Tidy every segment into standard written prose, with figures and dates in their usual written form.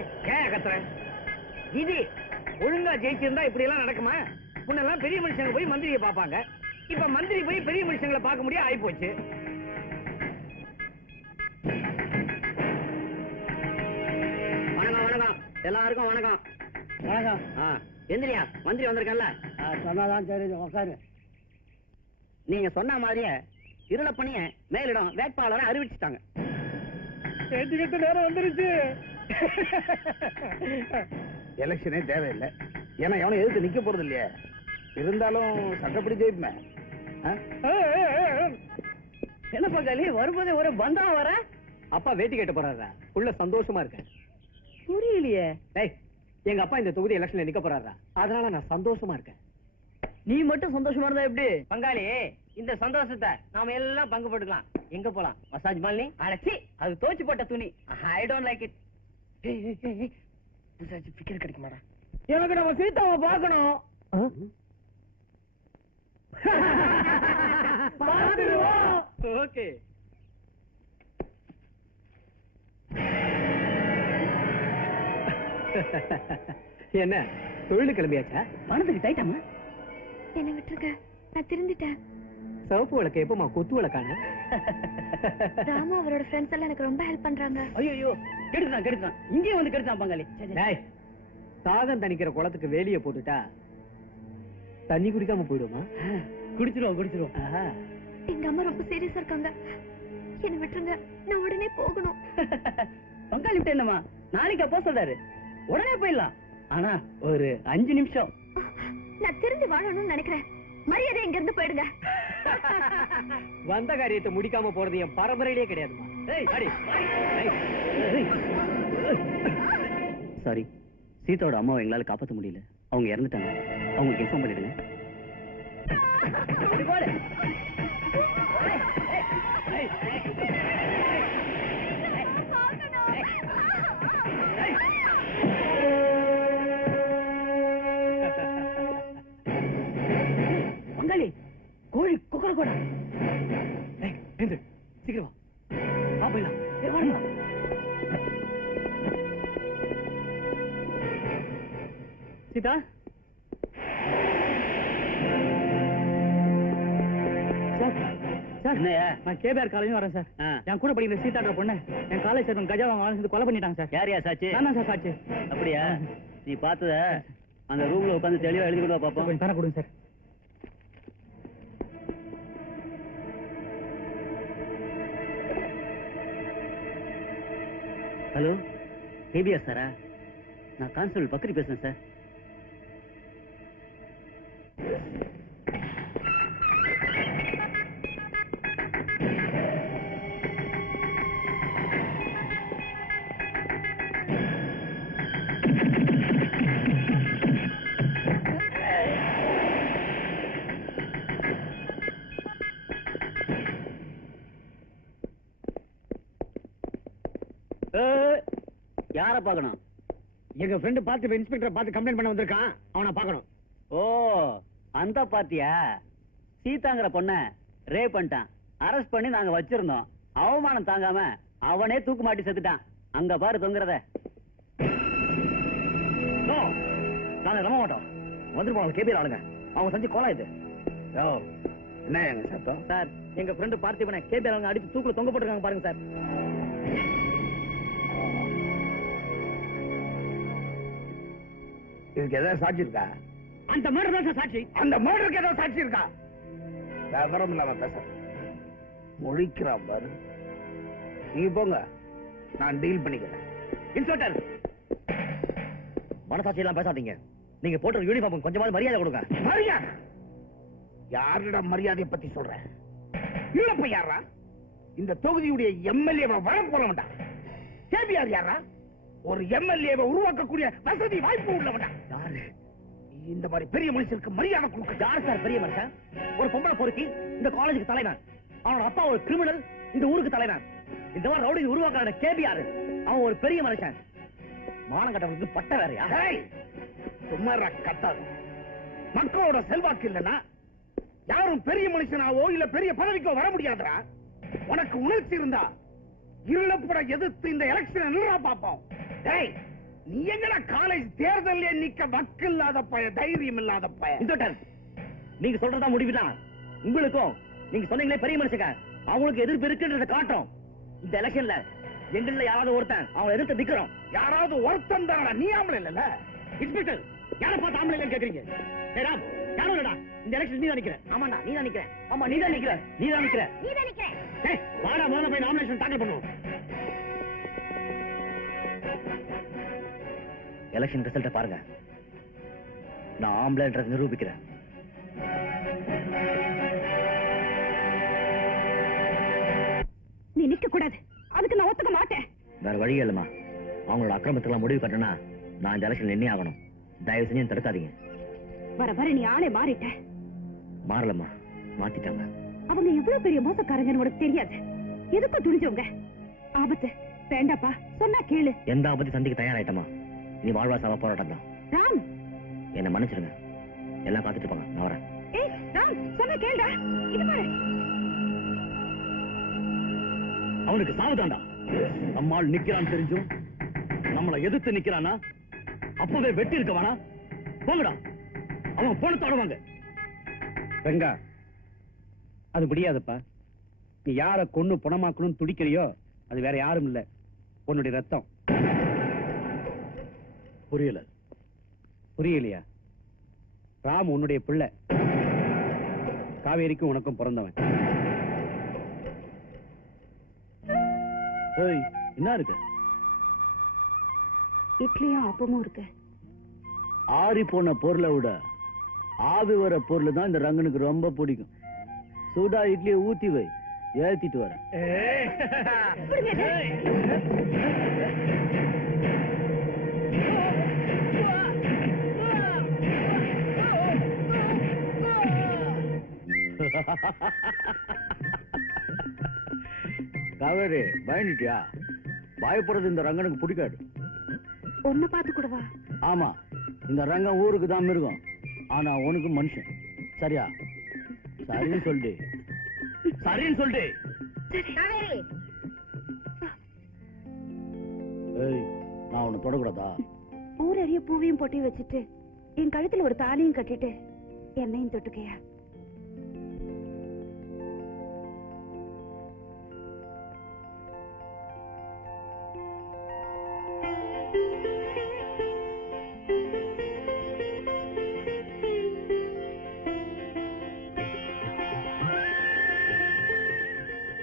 ஏன் கத்துறேன்? இது ஒழுங்கா ஜெயிச்சிருந்தா இப்படி எல்லாம் நடக்குமா? முன்னெல்லாம் பெரிய மனுஷங்க போய் மந்திரியை பார்ப்பாங்க, இப்ப மந்திரி போய் பெரிய மனுஷங்களை பார்க்க முடியாது ஆயி போச்சு. வணக்கம் வணக்கம் எல்லாருக்கும் வணக்கம். வணக்கம். எந்திரியா, மந்திரி வந்திருக்கல. சொன்னாதான் சரி, உட்காரு. நீங்க சொன்ன மாதிரியே இருளப்பணிய மேலிடம் வேட்பாளரை அறிவிச்சுட்டாங்க. நேரம் வந்துருச்சு. எலெக்ஷனே தேவையில்லை, ஏன்னா எவனும் எதிர்த்து நிக்க போறது இல்லையே. இருந்தாலும் சட்டப்படி ஜெயிப்பேன். என்ன பங்காளி, வரும்போதே ஒரு பந்தா வர. அப்பா வேட்டி கேட்டு போறாரா? உள்ள சந்தோஷமா இருக்கேன். புரியலையே. எங்க அப்பா இந்த தொகுதி எலெக்ஷன்ல நிக்க போறாரா, அதனால நான் சந்தோஷமா இருக்கேன். நீ மட்டும் சந்தோஷமா இருந்தா எப்படி பங்காளி? இந்த சந்தோஷத்தை நாம எல்லாம் பங்கு போட்டுக்கலாம். எங்க போலாம்? மசாஜ் மாலினி? அழைச்சி, அது தோச்சு போட்ட துணி. I don't like it. பிக்கர் கிடைக்குமாடா? எனக்கு நம்ம சீதாவை பார்க்கணும். ஓகே. என்ன தொழில் கிளம்பியாச்சா? பணத்துக்கு டைட்டாமா? என்ன விட்டுருக்க, நான் திருந்திட்டேன். சிவப்பு விளக்கு எப்பமா குத்து விளக்கான? ராமு அவரோட ஃப்ரெண்ட்ஸ் எல்லாம் எனக்கு ரொம்ப ஹெல்ப் பண்றாங்க. ஐயோ கெடுத்தான் இங்கே வந்து கெடுத்தான் பங்காளி. தாகம் தணிக்கிற குளத்துக்கு வேலிய போட்டுட்டா தண்ணி குடிக்காம போயிடுமா? குடிச்சிருவோம். எங்க அம்மா ரொம்ப சீரியஸா இருக்காங்க, என்ன விட்டுருங்க, நான் உடனே போகணும். பங்காளி விட்டு என்னமா, நாளைக்கு அப்போ சொல்றாரு, உடனே போயிடலாம். ஆனா ஒரு 5 நிமிஷம். நான் திருந்தி வாழணும்னு நினைக்கிறேன். மரியாதை இங்க இருந்து போயிடுங்க. வந்த காரியத்தை முடிக்காம போறது என் பரம்பரையிலே கிடையாதுமா. சாரி, சீதாவோட அம்மாவை எங்களால காப்பாற்ற முடியல, அவங்க இறந்துட்டாங்க. அவங்களுக்கு இன்ஃபார்ம் பண்ணிடுங்க. பங்காளி, கோழி கொக்கர கூட. சீக்கிரம் போயிடலாம். சீதா, நான் கேபிஆர் காலேஜ் வரேன் சார். என் கூட படிக்கிற சீதான்ற பொண்ணு என் காலேஜ் சேர்ந்து கஜா வாங்க கொலை பண்ணிட்டாங்க சார். யாரையா சாட்சி? நான் சார் சாட்சி. அப்படியா? நீ பார்த்தத அந்த ரூம்ல உட்காந்து தெளிவா எழுதிக்கிட்டு வா பாப்போம். கொஞ்சம் தர கொடுங்க சார். ஹலோ, கேபிஆர் சாரா? நான் கான்ஸ்டபிள் பக்ரி பேசுறேன் சார். யார பாக்கணும்? எங்க ஃப்ரெண்ட் பார்த்து இன்ஸ்பெக்டர் பார்த்து கம்ப்ளைண்ட் பண்ண வந்திருக்கான், அவனை பார்க்கணும். ஓ, அந்த பாத்தியா? சீதாங்கிற பொண்ண ரேப் பண்ணிட்டான். அரெஸ்ட் பண்ணி நாங்க வச்சிருந்தோம். அவமானம் தாங்காம அவனே தூக்கு மாட்டி செத்துட்டான். அங்க பாரு தொங்குறத. நாங்க நம்ப மாட்டோம். வந்துட்டு போன கேபிஆர் ஆளுங்க, அவங்க செஞ்சு கோலா இது. என்ன எங்க சத்தம்? சார், எங்க ஃப்ரெண்ட் பார்த்திபனை கேபிஆர் ஆளுங்க அடிச்சு தூக்குல தொங்க போட்டுருக்காங்க பாருங்க சார். இதுக்கு ஏதாவது சாட்சி இருக்கா? அந்த மர்டர் தான் சாட்சி. அந்த மர்டருக்கு ஏதாவது சாட்சி இருக்கா? விவரம் இல்லாம பேச முழிக்கிறான் பாரு. நீங்க போங்க, நான் டீல் பண்ணிக்கிறேன். இன்ஸ்பெக்டர், மனசாட்சி எல்லாம் பேசாதீங்க. நீங்க போட்ட யூனிஃபார்ம் கொஞ்சமாவது மரியாதை கொடுங்க. மரியாதை? யாரிடம் மரியாதையை பத்தி சொல்றேன்? இல்லப்ப யாரா? இந்த தொகுதியுடைய எம்எல்ஏவை வர போற வேண்டாம். கேபிஆர் யாரா? ஒரு எம்எல்ஏவை உருவாக்கக்கூடிய வசதி வாய்ப்பு உள்ளவனா? யாரு? இந்த மாதிரி பெரிய மனுஷனுக்கு மரியாதை கொடுக்க. யார் சார் பெரிய மனுஷன்? ஒரு பொம்பளை பொறுக்கி இந்த காலேஜுக்கு தலைவன். அவனோட அப்பா ஒரு கிரிமினல், இந்த ஊருக்கு தலைவன். இந்த மாதிரி ரவுடி உருவாக்க கேபிஆர், அவன் ஒரு பெரிய மனுஷன். மானம் கட்டவனுக்கு பட்ட வேறையா? சும்மா கட்டாது. மக்களோட செல்வாக்கு இல்லைன்னா யாரும் பெரிய மனுஷனாவோ இல்ல பெரிய பதவிக்கோ வர முடியாதுடா. உனக்கு உணர்ச்சி இருந்தா இருளப்பட எதிர்த்து இந்த எலெக்ஷன் நின்றா பாப்போம். நீ எங்கடா காலேஜ் தேர்தல்ல நிக்க வக்கு இல்லாத பய, தைரியம் இல்லாத பய. இன்ஸ்பெக்டர், நீங்க சொல்றதா முடிவுதான். உங்களுக்கும் நீங்க சொன்னீங்களே பெரிய மனுஷங்க, அவங்களுக்கு எதிர்ப்பு இருக்குன்றத காட்டுறோம். இந்த எலெக்ஷன்ல எங்கள்ல யாராவது ஒருத்தன் அவன் எதிர்த்து நிக்கிறோம். யாராவது ஒருத்தன் தானடா, நீ ஆம்பளை இல்ல. இன்ஸ்பெக்டர், யாரை பார்த்து ஆம்பளை இல்லைன்னு கேக்குறீங்க? ஏய் ராம், யாரும் இல்லடா. இந்த எலெக்ஷன் நீ தான் நிக்கிற. ஆமாடா, நீ தான் நிக்கிற. ஆமா, நீ தான் நிக்கிற. நீ தான் நிக்கிற. ஏய், வாடா, முதல்ல போய் நாமினேஷன் தாக்கல் பண்ணுவோம். எலெக்ஷன் ரிசல்ட்ட பாருங்க. நான் ஆம்பளைன்றதை நிரூபிக்கிறேன். நீ நிக்க கூடாது, அதுக்கு நான் ஒத்துக்க மாட்டேன். வேற வழி இல்லம்மா. அவங்களோட அக்கிரமத்துக்கெல்லாம் முடிவு கட்டணும்னா நான் இந்த எலெக்ஷன் நின்னே ஆகணும். தயவு செஞ்சு தடுக்காதீங்க. வர வர நீ ஆளே மாறிட்ட. மாறலம்மா, மாத்திட்டாங்க. அவங்க எவ்வளவு பெரிய மோசக்காரங்கன்னு உனக்கு தெரியாது. எதுக்கும் துணிஞ்சவங்க. ஆபத்து வேண்டாப்பா, சொன்னா கேளு. எந்த ஆபத்து சந்திக்க தயாராயிட்டமா. நீ வாழ்வா சாவா போராட்டம் தான். ராம், என்ன மன்னிச்சிருங்க. எல்லாம் காத்துட்டு இருப்பாங்க, நான் வரேன். ஏய் ராம், சொன்னா கேளுடா. இது பாரு, அவனுக்கு சாவுதாண்டா. நம்மால் நிக்கிறான்னு தெரிஞ்சும் நம்மளை எதிர்த்து நிக்கிறானா அப்பவே வெட்டி இருக்க வேணா. போங்கடா, அவன் போன தொடவாங்க. வெங்கா, அது முடியாதுப்பா. நீ யார கொன்னு புணமாக்கணும்னு துடிக்கிறியோ அது வேற யாரும் இல்ல, உன்னுடைய ரத்தம். புரியல. புரியலையா? ராம் உன்னுடைய பிள்ளை. காவேரிக்கும் உனக்கும் பிறந்தவன். ஏய், என்ன இருக்கு? இட்லியும் அப்பமும் இருக்கு. ஆறி போன பொருளை விட ஆவி வர பொருள் தான் இந்த ரங்கனுக்கு ரொம்ப பிடிக்கும். சூடா இட்லியை ஊத்தி வை, ஏத்திட்டு வரேன். காவேரி, பயந்துட்டியா? பயப்படுறது இந்த ரங்கனுக்கு பிடிக்காது. ஒன்ன பார்த்து கூடவா? ஆமா, இந்த ரங்கம் ஊருக்கு தான் மிருகம், ஆனா உனக்கு மனுஷன். சரியா? சரின்னு சொல்லு. சரின்னு சொல்லு. ஏய், நான் உன்னை தொடக்கூடாதா? ஊரறிய பூவையும் பொட்டி வச்சுட்டு என் கழுத்துல ஒரு தாலியும் கட்டிட்டு என்னையும் தொட்டுக்கையா?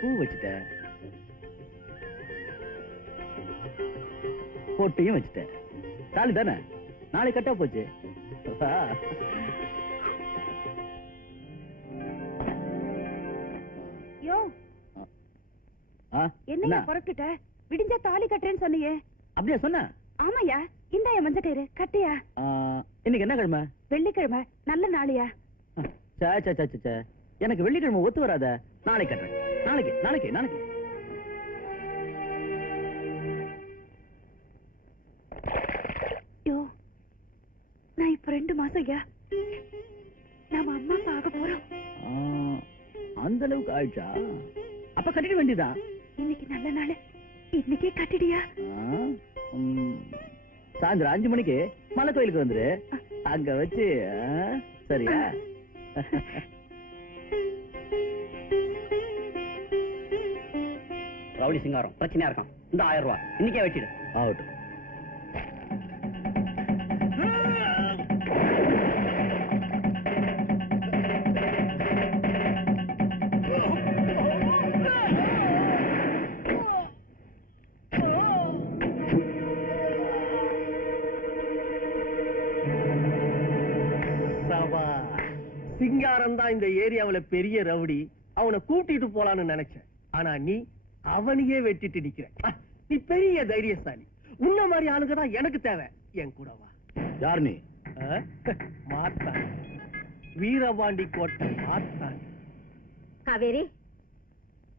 பூ வச்சுட்ட, பொட்டையும் வச்சுட்ட. தாலி தானே, நாளை கட்டா போச்சு. யோ, என்ன புறக்கிட்ட? விடிஞ்சா தாலி கட்டுறேன்னு சொன்னியே. அப்படியா சொன்ன? ஆமாயா, இந்தாயா மஞ்ச கயிறு கட்டியா? இன்னைக்கு என்ன கிழமை? வெள்ளிக்கிழமை. நல்ல நாளையா? எனக்கு வெள்ளிக்கிழமை ஒத்து வராத. நாளைக்கு கட்டுறேன். நாளைக்கு நாளைக்கு நாளைக்கு. யோ, நான் இப்ப 2 மாசம் ஐயா நாம அம்மா அப்பா ஆக போறோம். அந்த அளவுக்கு ஆயிடுச்சா? அப்ப கட்டிட வேண்டியதான். இன்னைக்கு நல்ல நாள், இன்னைக்கே கட்டிடியா? சாயந்தரம் 5 மணிக்கு மலை கோயிலுக்கு வந்துரு, அங்க வச்சு. சரியா? ரவுடி சிங்காரம் பிரச்சனையா இருக்கான். இந்த 1000 ரூபாய் இன்னைக்கே வச்சிடு. ஆகட்டும். சிங்காரம் தான் இந்த ஏரியாவுல பெரிய ரவுடி. அவனை கூட்டிட்டு போலான்னு நினைச்சேன். ஆனா நீ அவனையே வெட்டிட்டு நிக்கிற. நீ பெரிய தைரியசாலி. உன்ன மாதிரி ஆளுங்க தான் எனக்கு தேவை. என் கூட வா. யார் நீ? மாத்தான், வீரபாண்டி கோட்டை மாத்தான். காவேரி,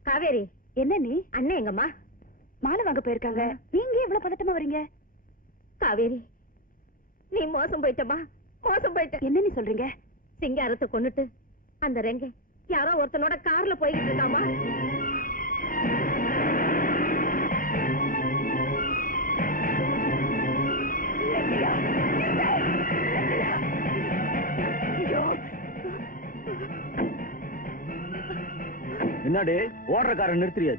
காவேரி. என்ன நீ? அண்ணன் எங்கம்மா? மாலை வாங்க போயிருக்காங்க. நீங்க எவ்வளவு பதட்டமா வரீங்க? காவேரி, நீ மோசம் போயிட்டமா, மோசம் போயிட்ட. என்ன நீ சொல்றீங்க? சிங்காரத்தை கொன்னுட்டு அந்த ரெங்க யாரோ ஒருத்தனோட கார்ல போய்கிட்டு இருக்காமா. என்னடி ஓடுற காரை நிறுத்துறியா